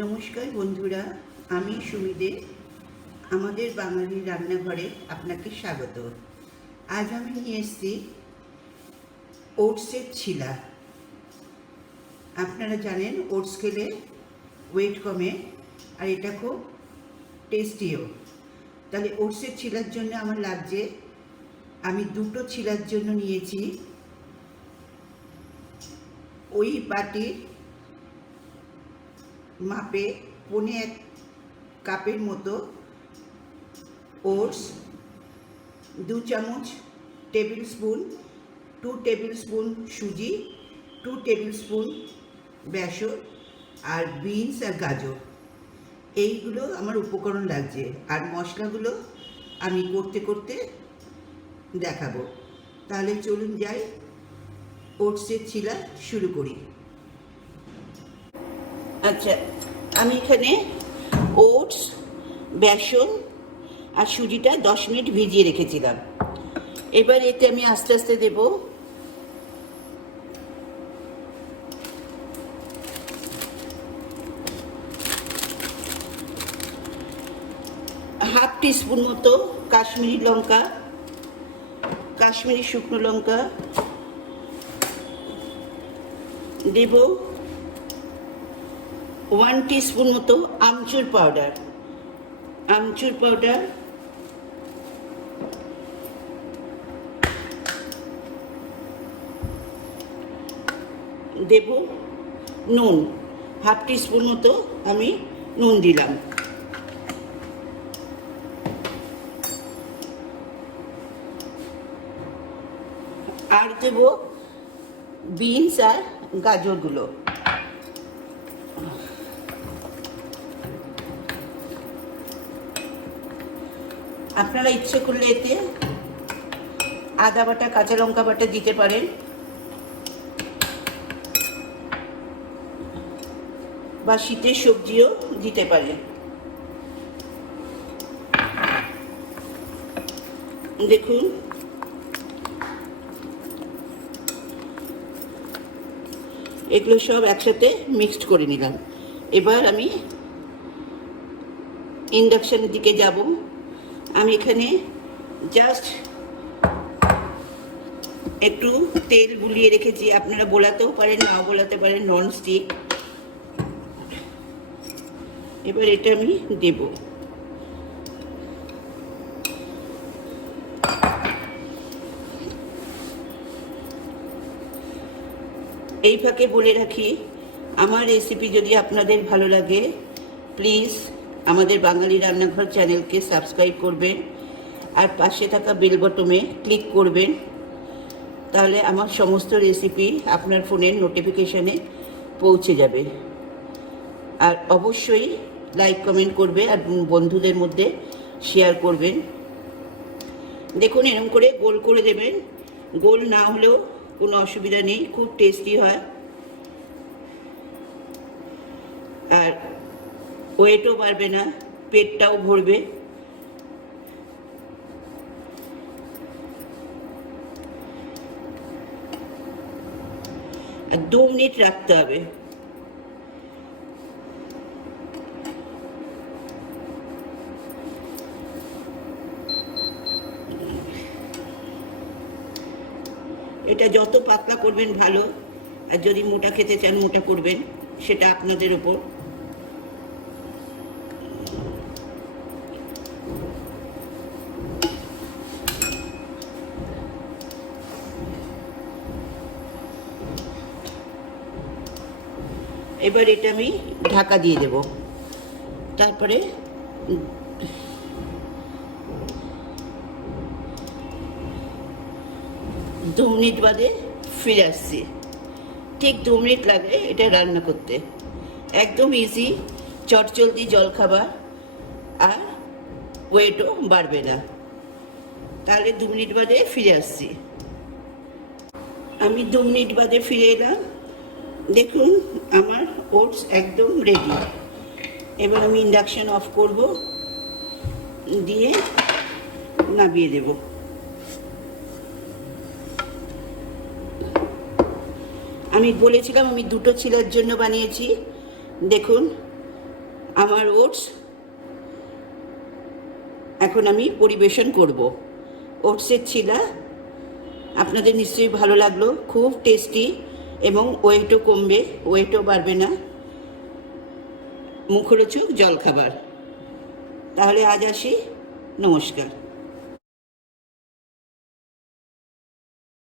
নমস্কার বন্ধুরা, আমি সুমি দে। আমাদের বাঙালি রান্নাঘরে আপনাকে স্বাগত। আজ আমি নিয়ে এসেছি ওটসের ছিলা। আপনারা জানেন ওটস খেলে ওয়েট কমে, আর এটা খুব টেস্টিও। তাহলে ওটসের ছিলার জন্য আমার লাগছে, আমি দুটো ছিলার জন্য নিয়েছি ওই বাটির মাপে 1.25 কাপের মতো ওটস, 2 চামচ টেবিল স্পুন 2 টেবিল স্পুন সুজি, 2 টেবিল স্পুন বেসন, আর বিনস আর গাজর। এইগুলো আমার উপকরণ লাগছে, আর মশলাগুলো আমি করতে করতে দেখাবো। তাহলে চলুন যাই, ওটসের ছিলা শুরু করি। আচ্ছা, আমি এখানে ওটস, বেসন আর সুজিটা 10 মিনিট ভিজিয়ে রেখেছিলাম। এবার এতে আমি আস্তে আস্তে দেব হাফ টিস্পুন মতো কাশ্মীরি লঙ্কা, কাশ্মীরি শুকনো লঙ্কা দেব, 1 টিস্পুন মতো আমচুর পাউডার দেব, নুন হাফ টিস্পুন মতো আমি নুন দিলাম, আর দেব বিনস আর গাজরগুলো। আপনারা ইচ্ছে করলে এতে আদা বাটা, কাঁচা লঙ্কা বাটা দিতে পারেন, বা শীতের সবজিও দিতে পারেন। দেখুন, এগুলো সব একসাথে মিক্সড করে নিলাম। এবার আমি ইন্ডাকশনের দিকে যাব। আমি এখানে জাস্ট একটু তেল বুলিয়ে রেখেছি, আপনারা বোলাতেও পারেন, নাও বোলাতে পারেন, নন স্টিক। এবার এটা আমি দেব। এই ফাঁকে বলে রাখি, আমার রেসিপি যদি আপনাদের ভালো লাগে, প্লিজ আমাদের বাঙালি রান্নাঘর চ্যানেলকে সাবস্ক্রাইব করবেন, আর পাশে থাকা বেল বটনে ক্লিক করবেন। তাহলে আমার সমস্ত রেসিপি আপনার ফোনের নোটিফিকেশানে পৌঁছে যাবে। আর অবশ্যই লাইক কমেন্ট করবে, আর বন্ধুদের মধ্যে শেয়ার করবেন। দেখুন, এরকম করে গোল করে দেবেন। গোল না হলেও কোনো অসুবিধা নেই, খুব টেস্টি হয়, আর ওয়েটও বাড়বে না, পেটটাও ভরবে। আর 2 মিনিট রাখতে হবে। এটা যত পাতলা করবেন ভালো, আর যদি মোটা খেতে চান মোটা করবেন, সেটা আপনাদের ওপর। এবার এটা আমি ঢাকা দিয়ে দেব। তারপরে 2 মিনিট বাদে ফিরে আসছি। ঠিক 2 মিনিট লাগে এটা রান্না করতে, একদম ইজি, চটজলদি জলখাবার, আর ওয়েটও বাড়বে না। তাহলে 2 মিনিট বাদে ফিরে আসছি। আমি 2 মিনিট বাদে ফিরে এলাম। দেখুন, আমার ওটস একদম রেডি। এবার আমি ইন্ডাকশন অফ করব, দিয়ে নামিয়ে দেব। আমি বলেছিলাম আমি দুটো ছিলার জন্য বানিয়েছি। দেখুন আমার ওটস এখন আমি পরিবেশন করব। ওটসের চিলা আপনাদের নিশ্চয়ই ভালো লাগলো, খুব টেস্টি এবং ওয়েটও কমবে, ওয়েটও বাড়বে না, মুখরোচক জলখাবার। তাহলে আজ আসি, নমস্কার।